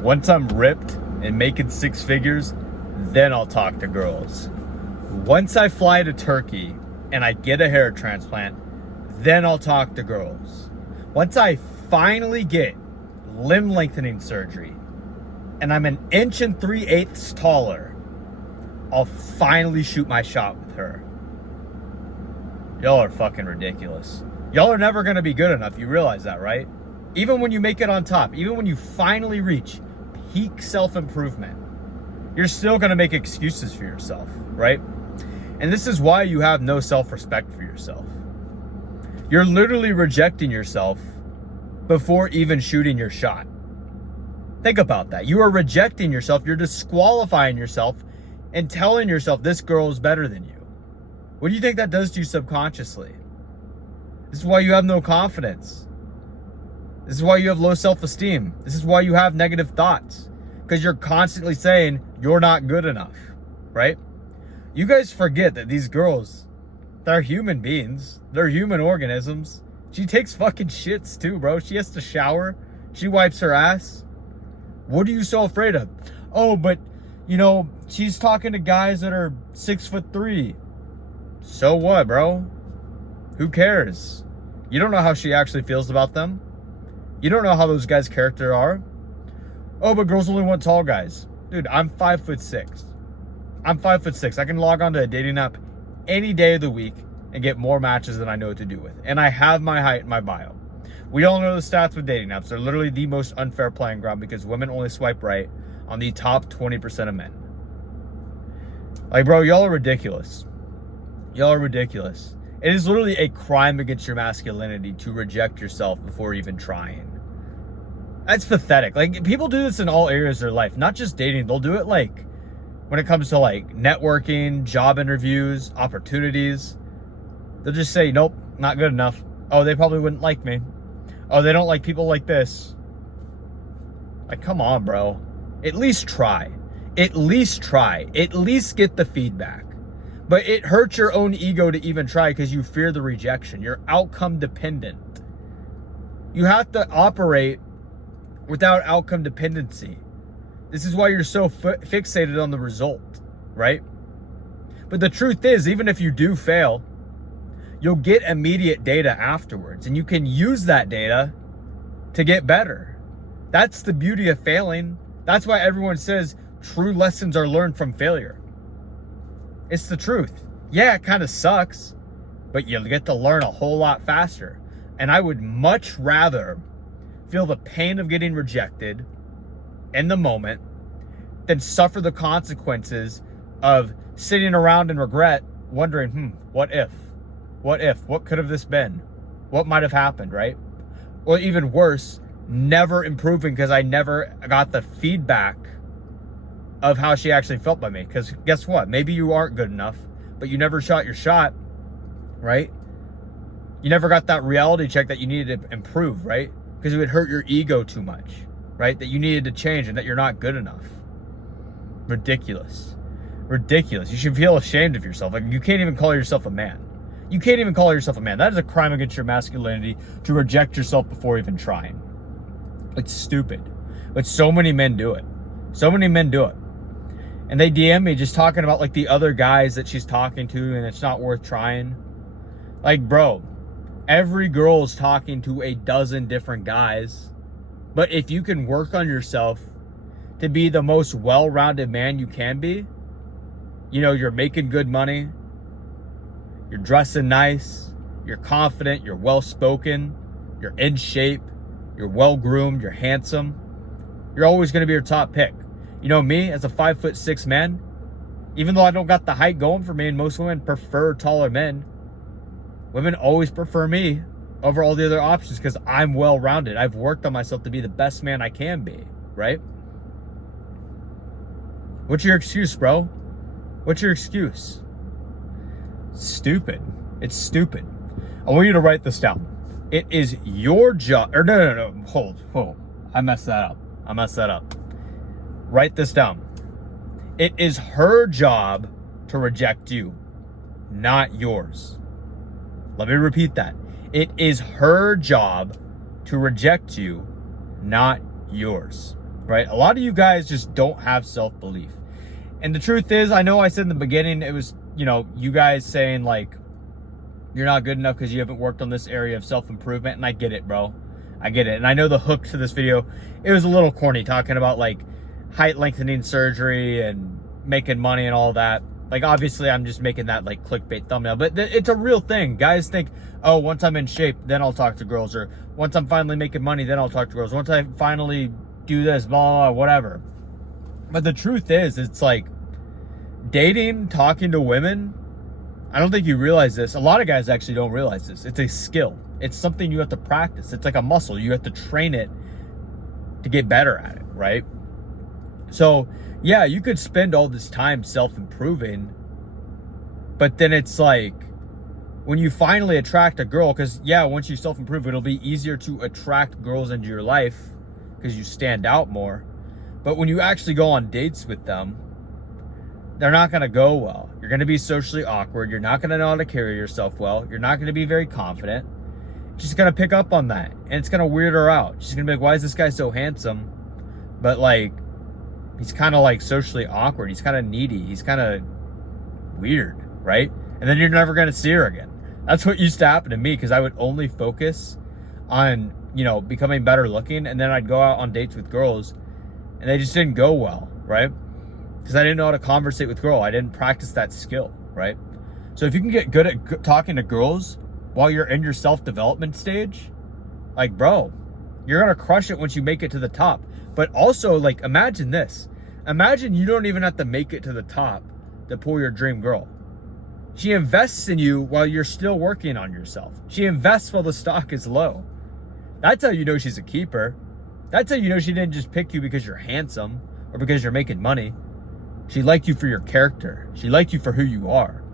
Once I'm ripped and making six figures, then I'll talk to girls. Once I fly to Turkey and I get a hair transplant, then I'll talk to girls. Once I finally get limb lengthening surgery and I'm 1 3/8 inches taller, I'll finally shoot my shot with her. Y'all are fucking ridiculous. Y'all are never gonna be good enough. You realize that, right? Even when you make it on top, even when you finally reach peak self-improvement, you're still gonna make excuses for yourself, right? And this is why you have no self-respect for yourself. You're literally rejecting yourself before even shooting your shot. Think about that. You are rejecting yourself. You're disqualifying yourself and telling yourself this girl is better than you. What do you think that does to you subconsciously? This is why you have no confidence. This is why you have low self-esteem. This is why you have negative thoughts. Because you're constantly saying you're not good enough, right? You guys forget that these girls, they're human beings. They're human organisms. She takes fucking shits too, bro. She has to shower. She wipes her ass. What are you so afraid of? Oh, but, you know, she's talking to guys that are 6'3". So what, bro? Who cares? You don't know how she actually feels about them. You don't know how those guys' character are. Oh, but girls only want tall guys. Dude, I'm 5'6". I'm 5'6". I can log on to a dating app any day of the week and get more matches than I know what to do with. And I have my height in my bio. We all know the stats with dating apps. They're literally the most unfair playing ground because women only swipe right on the top 20% of men. Like, bro, y'all are ridiculous. Y'all are ridiculous. It is literally a crime against your masculinity to reject yourself before even trying. That's pathetic. Like, people do this in all areas of their life, not just dating. They'll do it, like, when it comes to, like, networking, job interviews, opportunities. They'll just say, nope, not good enough. Oh, they probably wouldn't like me. Oh, they don't like people like this. Like, come on, bro. At least try. At least try. At least get the feedback. But it hurts your own ego to even try because you fear the rejection. You're outcome dependent. You have to operate without outcome dependency. This is why you're so fixated on the result, right? But the truth is, even if you do fail, you'll get immediate data afterwards, and you can use that data to get better. That's the beauty of failing. That's why everyone says true lessons are learned from failure. It's the truth. Yeah, it kind of sucks, but you get to learn a whole lot faster. And I would much rather feel the pain of getting rejected in the moment than suffer the consequences of sitting around in regret, wondering, what if? What if? What could have this been? What might have happened, right? Or even worse, never improving because I never got the feedback of how she actually felt by me. Because guess what? Maybe you aren't good enough, but you never shot your shot, right? You never got that reality check that you needed to improve, right? Because it would hurt your ego too much, right? That you needed to change and that you're not good enough. Ridiculous. Ridiculous. You should feel ashamed of yourself. Like, you can't even call yourself a man. You can't even call yourself a man. That is a crime against your masculinity to reject yourself before even trying. It's stupid. But so many men do it. So many men do it. And they DM me just talking about, like, the other guys that she's talking to and it's not worth trying. Like, bro, every girl is talking to a dozen different guys. But if you can work on yourself to be the most well-rounded man you can be, you know, you're making good money, you're dressing nice, you're confident, you're well-spoken, you're in shape, you're well-groomed, you're handsome, you're always going to be your top pick. You know, me, as a 5'6" man, even though I don't got the height going for me and most women prefer taller men, women always prefer me over all the other options because I'm well-rounded. I've worked on myself to be the best man I can be, right? What's your excuse, bro? What's your excuse? Stupid. It's stupid. I want you to write this down. It is your job. Or no. Hold. I messed that up. Write this down. It is her job to reject you, not yours. Let me repeat that. It is her job to reject you, not yours. right? A lot of you guys just don't have self-belief. And the truth is, I know I said in the beginning, it was, you guys saying like, you're not good enough because you haven't worked on this area of self-improvement. And I get it, bro. I get it. And I know the hook to this video, it was a little corny, talking about like height lengthening surgery and making money and all that. Like, obviously I'm just making that like clickbait thumbnail, but it's a real thing. Guys think, oh, once I'm in shape, then I'll talk to girls, or once I'm finally making money, then I'll talk to girls. Once I finally do this, blah, blah, blah, whatever. But the truth is, it's like dating, talking to women, I don't think you realize this. A lot of guys actually don't realize this. It's a skill. It's something you have to practice. It's like a muscle. You have to train it to get better at it, right? So, yeah, you could spend all this time self-improving, but then it's like, when you finally attract a girl, because, yeah, once you self-improve, it'll be easier to attract girls into your life because you stand out more. But when you actually go on dates with them, they're not going to go well. You're going to be socially awkward. You're not going to know how to carry yourself well. You're not going to be very confident. She's going to pick up on that, and it's going to weird her out. She's going to be like, why is this guy so handsome? But, like, he's kind of, like, socially awkward. He's kind of needy. He's kind of weird, right? And then you're never going to see her again. That's what used to happen to me, because I would only focus on, becoming better looking, and then I'd go out on dates with girls, and they just didn't go well, right? Because I didn't know how to conversate with girl. I didn't practice that skill, right? So if you can get good at talking to girls while you're in your self-development stage, like, bro, you're going to crush it once you make it to the top. But also, like, imagine this. Imagine you don't even have to make it to the top to pull your dream girl. She invests in you while you're still working on yourself. She invests while the stock is low. That's how you know she's a keeper. That's how you know she didn't just pick you because you're handsome or because you're making money. She liked you for your character. She liked you for who you are.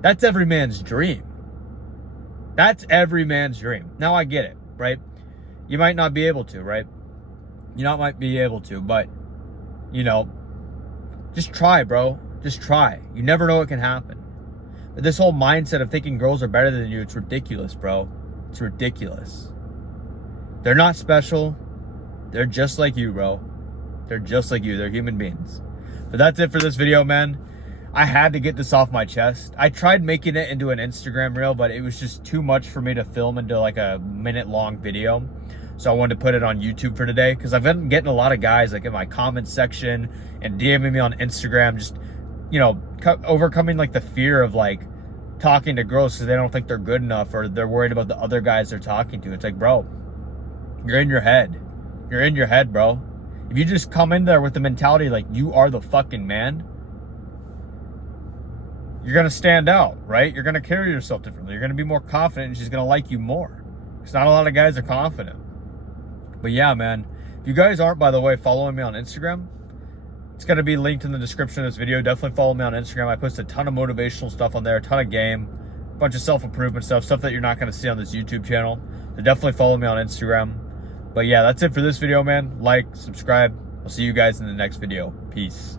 That's every man's dream. That's every man's dream. Now I get it, right? You might not be able to, right? You might be able to, but, just try, bro. Just try. You never know what can happen. But this whole mindset of thinking girls are better than you, it's ridiculous, bro. It's ridiculous. They're not special. They're just like you, bro. They're just like you. They're human beings. But that's it for this video, man. I had to get this off my chest. I tried making it into an Instagram reel, but it was just too much for me to film into like a minute-long video. So I wanted to put it on YouTube for today, because I've been getting a lot of guys like in my comments section and DMing me on Instagram, just, overcoming like the fear of like talking to girls because they don't think they're good enough, or they're worried about the other guys they're talking to. It's like, bro, you're in your head. You're in your head, bro. If you just come in there with the mentality like you are the fucking man, you're going to stand out, right? You're going to carry yourself differently. You're going to be more confident, and she's going to like you more. Because not a lot of guys are confident. But yeah, man. If you guys aren't, by the way, following me on Instagram, it's going to be linked in the description of this video. Definitely follow me on Instagram. I post a ton of motivational stuff on there, a ton of game, a bunch of self-improvement stuff that you're not going to see on this YouTube channel. So definitely follow me on Instagram. But yeah, that's it for this video, man. Like, subscribe. I'll see you guys in the next video. Peace.